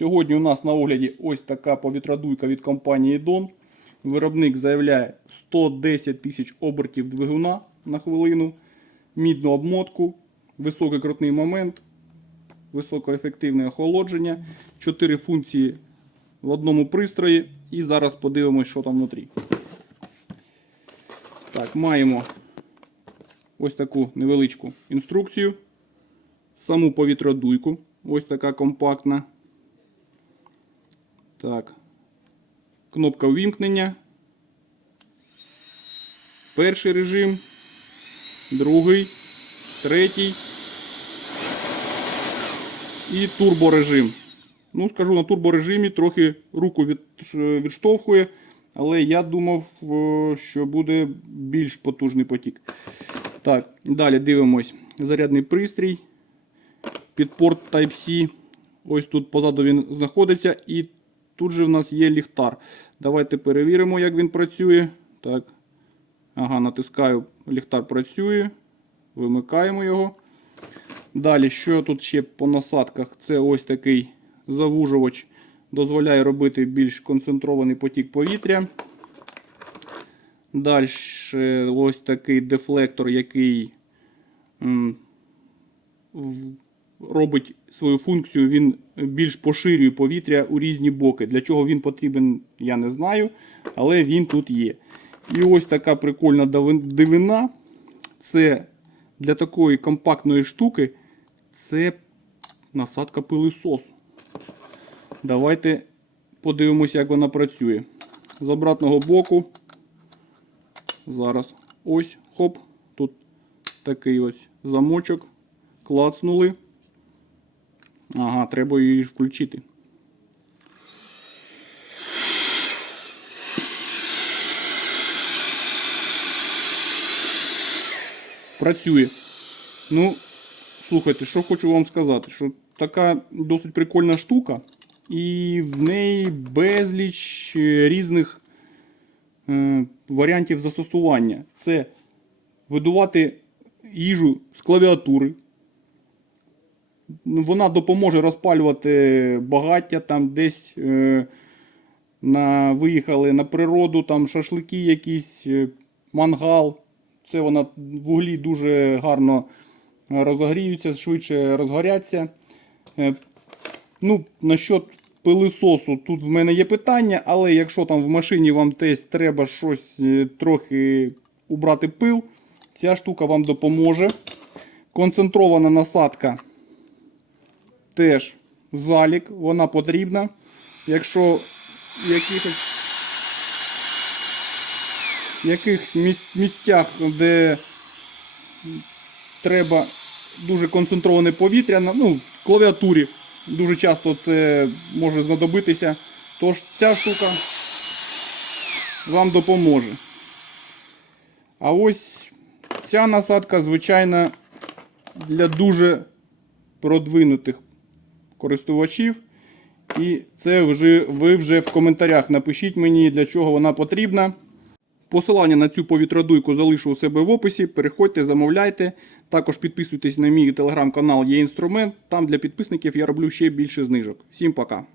Сьогодні у нас на огляді ось така повітродуйка від компанії Don. Виробник заявляє 110 тисяч обертів двигуна на хвилину, мідну обмотку, високий крутний момент, високоефективне охолодження, 4 функції в одному пристрої. І зараз подивимось, що там внутрі. Так, маємо ось таку невеличку інструкцію. Саму повітродуйку. Ось така компактна. Так. Кнопка ввімкнення. Перший режим. Другий. Третій. І турборежим. Ну, скажу, на турборежимі трохи руку від, відштовхує, але я думав, що буде більш потужний потік. Так, далі дивимось. Зарядний пристрій під порт Type-C. Ось тут позаду він знаходиться. І тут же в нас є ліхтар. Давайте перевіримо, як він працює. Так. Ага, натискаю, ліхтар працює. Вимикаємо його. Далі, що тут ще по насадках? Це ось такий завужувач. Дозволяє робити більш концентрований потік повітря. Далі ось такий дефлектор, який робить свою функцію, він більш поширює повітря у різні боки. Для чого він потрібен, я не знаю, але він тут є. І ось така прикольна дивина. Це для такої компактної штуки це насадка пилисосу. Давайте подивимося, як вона працює. З обратного боку. Зараз ось, хоп, тут такий ось замочок. Клацнули. Ага, треба її включити. Працює. Ну, слухайте, що хочу вам сказати, що така досить прикольна штука, і в неї безліч е, різних е, варіантів застосування. Це видувати їжу з клавіатури. Вона допоможе розпалювати багаття там десь е, на, виїхали на природу, там шашлики якісь, е, мангал. Це вона в углі дуже гарно розогріються, швидше розгоряться. Е, Ну, насчет пилисосу, тут в мене є питання, але якщо там в машині вам десь треба щось е, трохи убрати пил, ця штука вам допоможе. Концентрована насадка теж залік, вона потрібна. Якщо в якихось яких місцях, де треба дуже концентроване повітря, ну, в клавіатурі дуже часто це може знадобитися. Тож ця штука вам допоможе. А ось ця насадка, звичайно, для дуже продвинутих користувачів. І це вже ви вже в коментарях напишіть мені, для чого вона потрібна. Посилання на цю повітродуйку залишу у себе в описі. Переходьте, замовляйте. Також підписуйтесь на мій телеграм-канал Є інструмент. Там для підписників я роблю ще більше знижок. Всім пока!